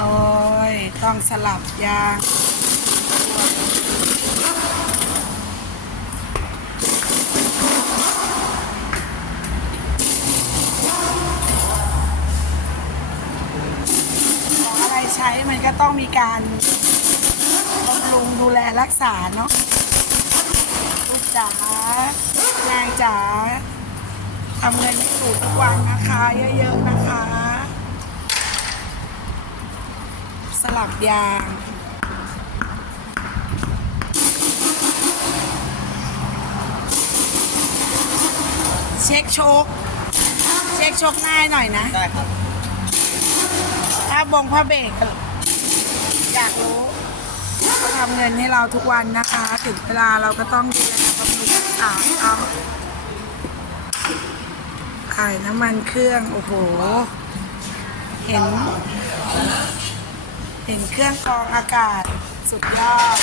ต้องสลับยางอะไรใช้มันก็ต้องมีการบำรุงดูแลรักษาเนาะลูกจ๋านางจ๋าทำเงินให้ถูกทุกวันนะคะ เยอะๆนะคะ ส ลับยางเช็คโชคเช็คโชคง่ายหน่อยนะ ได้ครับถ้าบงผ้าเบรกอยากรู้เขาทำเงินให้เราทุกวันนะคะ ถึงเวลาเราก็ต้องดูแลบำรุงรักษาเขาขายน้ำมันเครื่อง โอ้โห เห็น เห็นเครื่องกรองอากาศสุดยอด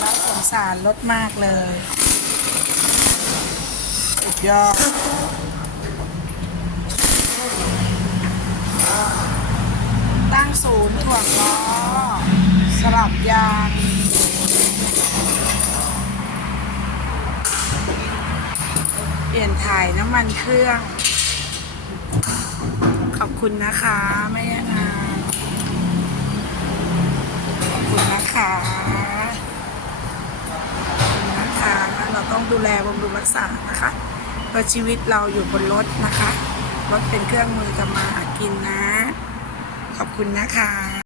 แล้วสงสารรถมากเลย สุดยอดตั้งศูนย์ถ่วงล้อสลับยางเปลี่ยนถ่ายน้ำมันเครื่อง ขอบคุณนะคะแม่นาขอบคุณนะคะนะคะเราต้องดูแลบำรุงรักษานะคะเพราะชีวิตเราอยู่บนรถนะคะ รถเป็นเครื่องมือทำมาหากินนะ ขอบคุณนะคะ